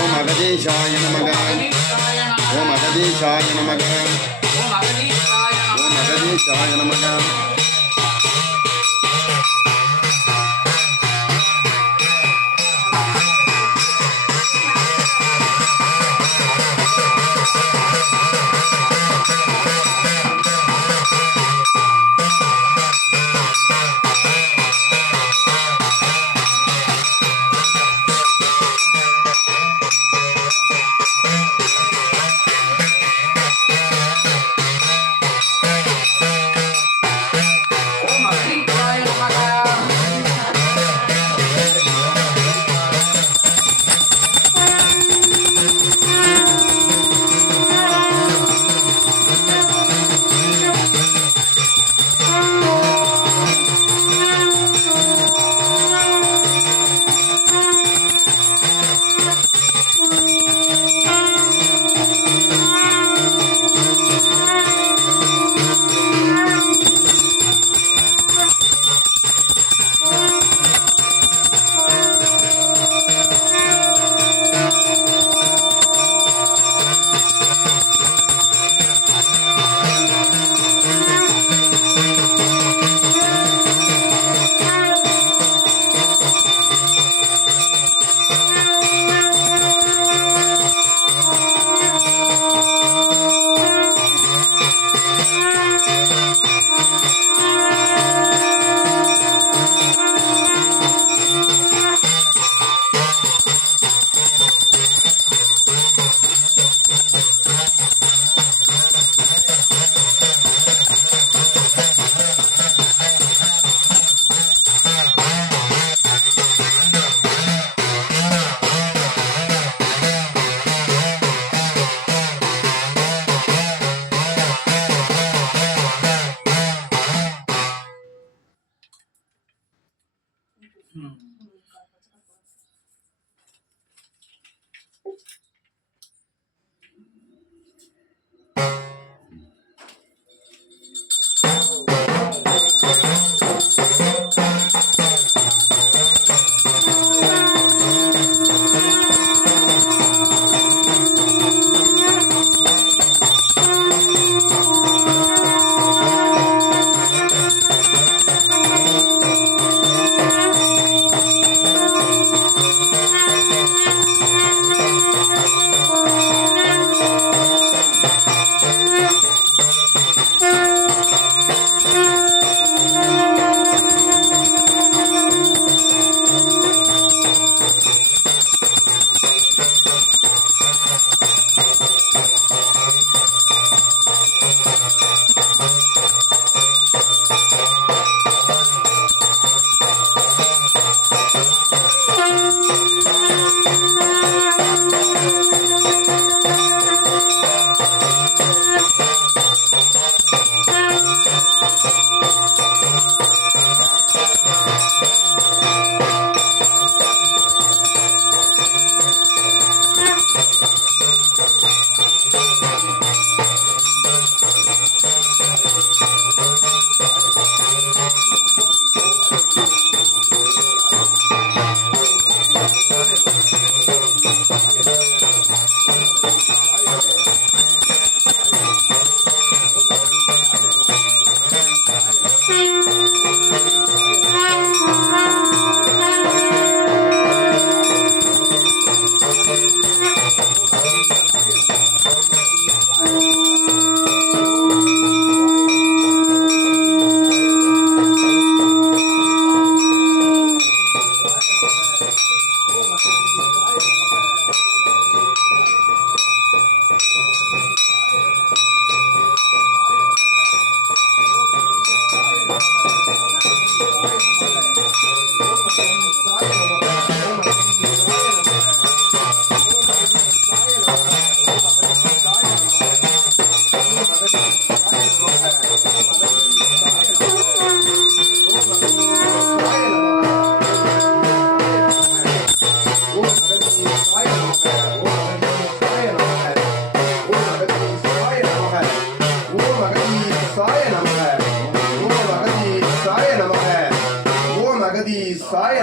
ஓம் அகதீஷாய நமக ஓம் அகதீஷாய நமக ஓம் அகதீஷாய நமக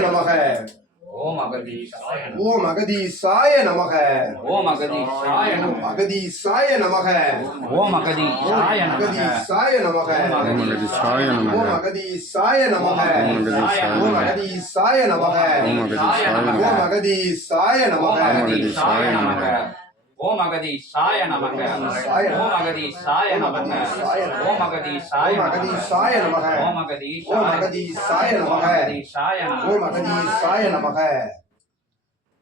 நமக ஓம் அகதீஷாய நமக ஓம் அகதீசாய நமக ஓம் அகதீஷாய நமக அகதீசாய நமக ஓம் அகதீஷாய நமக அகதீசாய நமக ஓம் அகதீசாய நமக ஓம் அகதீசாய நமக ஓம் அகதீசாய ஓம் நமக. அகதீசாய நமக ஓம் அகதீசாய ஓம் நமக. அகதீஷாய நமக. ஓம் அகதீஷாய நமக. ஓம் அகதீஷாய ஓம் நமக அகதீசாய நமக. ஓம் ஓம் அகதீஷாய அகதீசாய நமக. அகதீஷாய நமக. ஓம் அகதீசாய நமக.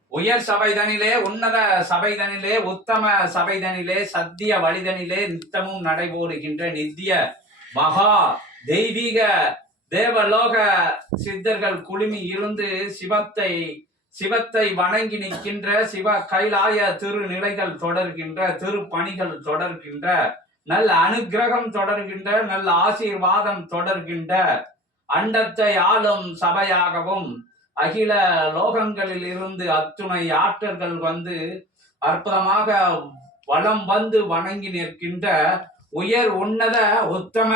உயர் சபைதனிலே உன்னத சபைதனிலே உத்தம சபைதனிலே சத்திய வழிதனிலே நித்தமும் நடைபோடுகின்ற நித்திய மகா தெய்வீக தேவலோக சித்தர்கள் குழுமி இருந்து சிவத்தை சிவத்தை வணங்கி நிற்கின்ற சிவ கைலாய திருநிலைகள் தொடர்கின்ற திருப்பணிகள் தொடர்கின்ற நல்ல அனுக்கிரகம் தொடர்கின்ற நல்ல ஆசீர்வாதம் தொடர்கின்ற அண்டத்தை ஆளும் சபையாகவும் அகில லோகங்களில் இருந்து அத்துணை ஆற்றல்கள் வந்து அற்புதமாக வளம் வந்து வணங்கி நிற்கின்ற உயர் உன்னத உத்தம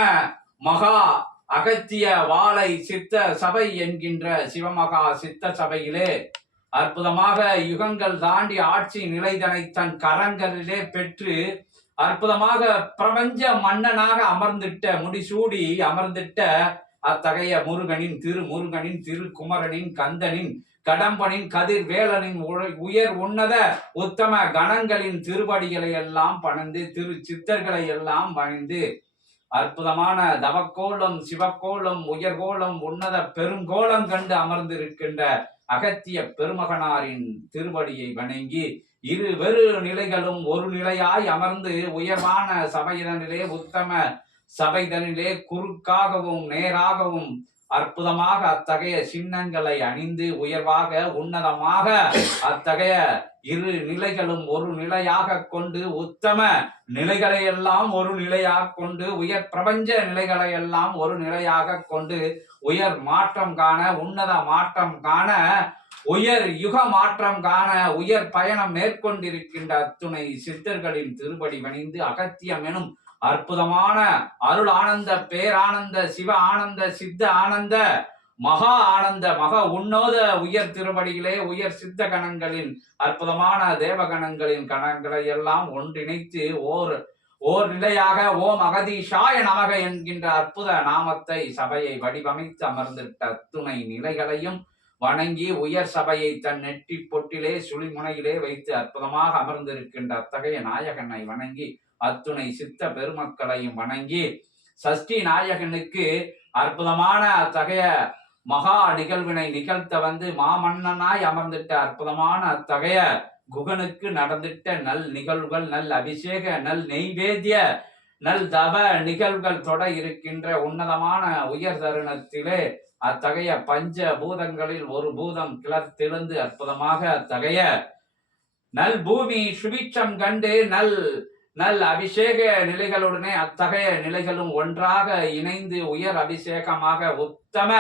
மகா அகத்திய வாளை சித்த சபை என்கின்ற சிவமகா சித்த சபையிலே அற்புதமாக யுகங்கள் தாண்டி ஆட்சி நிலைதனை தன் கரங்களிலே பெற்று அற்புதமாக பிரபஞ்ச மன்னனாக அமர்ந்திட்ட முடிசூடி அமர்ந்திட்ட அத்தகைய முருகனின் திரு முருகனின் திரு குமரனின் கந்தனின் கடம்பனின் கதிர் வேலனின் உய- உயர் உன்னத உத்தம கணங்களின் திருவடிகளை எல்லாம் பணிந்து திரு சித்தர்களை எல்லாம் பணிந்து அற்புதமான தவக்கோலம் சிவக்கோலம் உயர்கோலம் உன்னத பெருங்கோலம் கண்டு அமர்ந்திருக்கின்ற அகத்திய பெருமகனாரின் திருவடியை வணங்கி இரு வெறு நிலைகளும் ஒரு நிலையாய் அமர்ந்து உயர்வான சபையினரிலே உத்தம சபைதனிலே குறுக்காகவும் நேராகவும் அற்புதமாக அத்தகைய சின்னங்களை அணிந்து உயர்வாக உன்னதமாக அத்தகைய இரு நிலைகளும் ஒரு நிலையாக கொண்டு உத்தம நிலைகளை எல்லாம் ஒரு நிலையாக கொண்டு உயர் பிரபஞ்ச நிலைகளை எல்லாம் ஒரு நிலையாக கொண்டு உயர் மாற்றம் காண உன்னத மாற்றம் காண உயர் யுக மாற்றம் காண உயர் பயணம் மேற்கொண்டிருக்கின்ற அத்துணை சித்தர்களின் திருப்படி வணிந்து அகத்தியம் எனும் அற்புதமான அருள் ஆனந்த பேரானந்த சிவ ஆனந்த சித்த ஆனந்த மகா ஆனந்த மகா உன்னோத உயர் திருமடிகளே உயர் சித்த கணங்களின் அற்புதமான தேவகணங்களின் கணங்களை எல்லாம் ஒன்றிணைத்து ஓர் ஓர் நிலையாக ஓம் அகதீஷாய நமக என்கின்ற அற்புத நாமத்தை சபையை வடிவமைத்து அமர்ந்திட்ட அத்துணை நிலைகளையும் வணங்கி உயர் சபையை தன் நெட்டி பொட்டிலே சுழிமுனையிலே வைத்து அற்புதமாக அமர்ந்திருக்கின்ற அத்தகைய நாயகனை வணங்கி அத்துணை சித்த பெருமக்களையும் வணங்கி சஷ்டி நாயகனுக்கு அற்புதமான அத்தகைய மகா நிகழ்வினை நிகழ்த்த வந்து மாமன்னனாய் அமர்ந்திட்ட அற்புதமான அத்தகைய குகனுக்கு நடந்திட்ட நல் நிகழ்வுகள் நல் அபிஷேக நல் நெய்வேத்திய நல் தவ நிகழ்வுகள் தொட இருக்கின்ற உன்னதமான உயர் தருணத்திலே அத்தகைய பஞ்ச பூதங்களில் ஒரு பூதம் கிளர்த்தெழுந்து அற்புதமாக அத்தகைய நல் பூமி சுபிட்சம் கண்டு நல் நல் அபிஷேக நிலைகளுடனே அத்தகைய நிலைகளும் ஒன்றாக இணைந்து உயர் அபிஷேகமாக உத்தம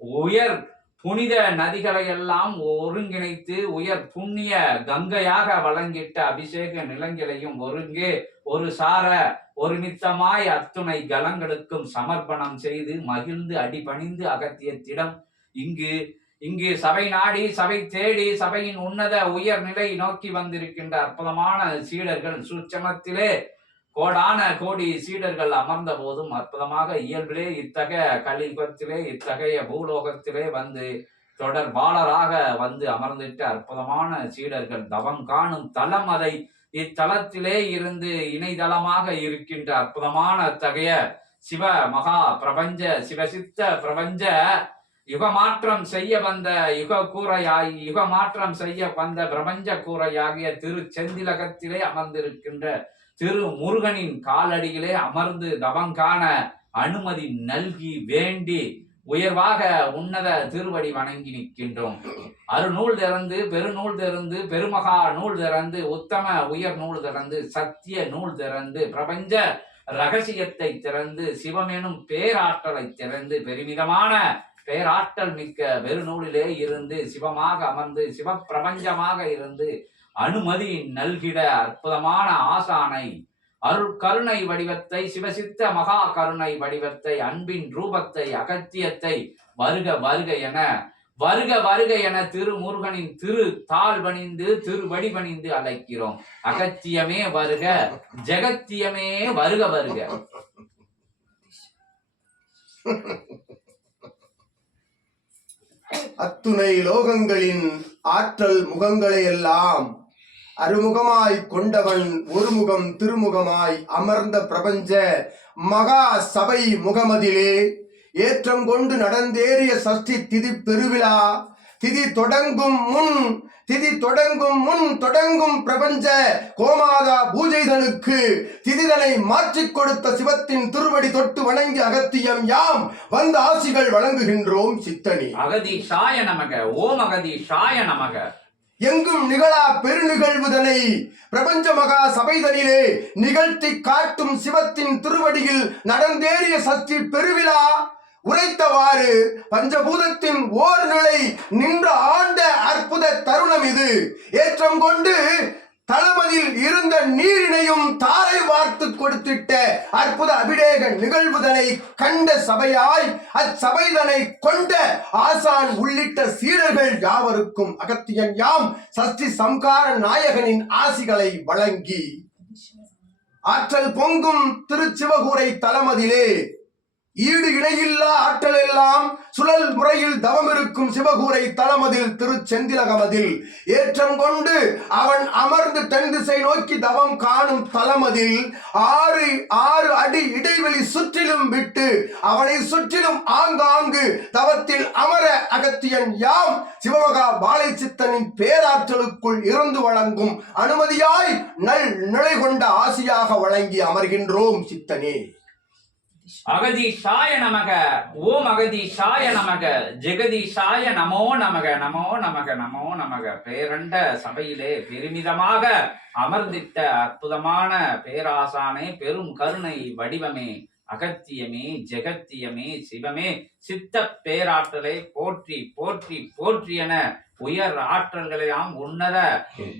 உயர் புனித நதிகளை எல்லாம் ஒருங்கிணைத்து உயர் புண்ணிய கங்கையாக வழங்கிட்ட அபிஷேக நிலங்களையும் ஒருங்கே ஒரு சார ஒருமித்தமாய் அத்துணை கலங்களுக்கும் சமர்ப்பணம் செய்து மகிழ்ந்து அடிபணிந்து அகத்தியத்திடம் இங்கு இங்கு சபை நாடி சபை தேடி சபையின் உன்னத உயர் நிலை நோக்கி வந்திருக்கின்ற அற்புதமான சீடர்கள் சூட்சமத்திலே கோடான கோடி சீடர்கள் அமர்ந்த போதும் அற்புதமாக இயல்பிலே இத்தகைய கலியுகத்திலே இத்தகைய பூலோகத்திலே வந்து தொடர்பாளராக வந்து அமர்ந்திட்ட அற்புதமான சீடர்கள் தவம் காணும் தலம் அதை இத்தலத்திலே இருந்து இணைதளமாக இருக்கின்ற அற்புதமான அத்தகைய சிவ மகா பிரபஞ்ச சிவசித்த பிரபஞ்ச யுகமாற்றம் செய்ய வந்த யுக கூரையாய் யுகமாற்றம் செய்ய வந்த பிரபஞ்ச கூரையாகிய திரு செந்திலகத்திலே அமர்ந்திருக்கின்ற திரு முருகனின் காலடியிலே அமர்ந்து தவம் காண அனுமதி நல்கி வேண்டி உயர்வாக உன்னத திருவடி வணங்கி நிற்கின்றோம். அருநூல் திறந்து பெருநூல் திறந்து பெருமகா நூல் திறந்து உத்தம உயர் நூல் திறந்து சத்திய நூல் திறந்து பிரபஞ்ச ரகசியத்தை திறந்து சிவமெனும் பேராற்றலை திறந்து பெருமிதமான பேராற்றல் மிக்க பெருநூலிலே இருந்து சிவமாக அமர்ந்து சிவப்பிரபஞ்சமாக இருந்து அனுமதி நல்கிட அற்புதமான ஆசானை. அருள் கருணை வடிவத்தை சிவசித்த மகா கருணை வடிவத்தை அன்பின் ரூபத்தை அகத்தியத்தை வருக வருக என வருக வருக என திருமுருகனின் திரு தாள் பணிந்து திருவடி பணிந்து அழைக்கிறோம். அகத்தியமே வருக ஜெகத்தியமே வருக வருக. அத்துணை லோகங்களின் ஆற்றல் முகங்களை எல்லாம் அருமுகமாய் கொண்டவன் ஒருமுகம் திருமுகமாய் அமர்ந்த பிரபஞ்ச மகா சபை முகமதிலே. ஏற்றம் கொண்டு நடந்தேறிய சஷ்டி திதி பெருவிழா. திதி தொடங்கும் முன் திதி தொடங்கும் முன் தொடங்கும் பிரபஞ்ச கோமாதா பூஜைதனுக்கு திதிதனை மாற்றிக் கொடுத்த சிவத்தின் திருவடி தொட்டு வணங்கி அகத்தியம் யாம் வந்த ஆசிகள் வழங்குகின்றோம் சித்தனி. அகதீஷாய நமக ஓம் அகதீஷாய நமக. எங்கும் நிகழா பெருநிகழ்வுதனை பிரபஞ்ச மகா சபைதனிலே நிகழ்த்தி காட்டும் சிவத்தின் திருவடியில் நடந்தேறிய சக்தி பெருவிழா. உரைத்தவாறு பஞ்சபூதத்தின் ஓர் நிலை நின்ற ஆழ்ந்த அற்புத தருணம் இது. ஏற்றம் கொண்டு நீரினையும் தாரை வார்த்து கொடுத்திட்ட அற்புத அபிடேக நிகழ்வுதனை கண்ட சபையாய் அச்சபைதனை கொண்ட ஆசான் உள்ளிட்ட சீடர்கள் யாவருக்கும் அகத்தியன் யாம் சஷ்டி சம்கார நாயகனின் ஆசிகளை வழங்கி. ஆற்றல் பொங்கும் திருச்சிவகூரை தலமதிலே ஈடு இணையில்லா ஆற்றல் எல்லாம் சுழல் முறையில் தவம் இருக்கும் சிவகூரை தலமதில் திருச்செந்திலகமதில். ஏற்றம் கொண்டு அவன் அமர்ந்து தென் திசை நோக்கி தவம் காணும் தலமதில் ஆறு ஆறு அடி இடைவெளி சுற்றிலும் விட்டு அவனை சுற்றிலும் ஆங்காங்கு தவத்தில் அமர அகத்தியன் யாம் சிவமகா பாலை சித்தனின் பேராற்றலுக்குள் இருந்து வழங்கும் அனுமதியாய் நல் நிலை கொண்ட ஆசியாக வழங்கி அமர்கின்றோம் சித்தனே. அகதீஷாய நமக ஓம் அகதீஷாய நமக ஜெகதீஷாய நமோ நமக நமோ நமக நமோ நமக. பேரண்ட சபையிலே பெருமிதமாக அமர்ந்திட்ட அற்புதமான பேராசானே பெரும் கருணை வடிவமே அகத்தியமே ஜெகத்தியமே சிவமே சித்த பேராற்றலை போற்றி போற்றி போற்றி என உயர் ஆற்றல்களையாம் உன்னத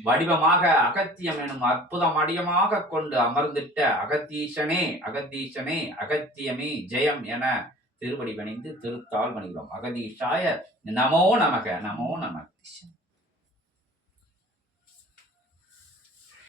வடிவமாக அகத்தியம் எனும் அற்புதம் அடியமாக கொண்டு அமர்ந்திட்ட அகத்தீசனே அகத்தீசனே அகத்தியமே ஜெயம் என திருவடி பணிந்து திருத்தாள் பணிகிறோம் அகதீஷாய நமோ நமக நமோ நமக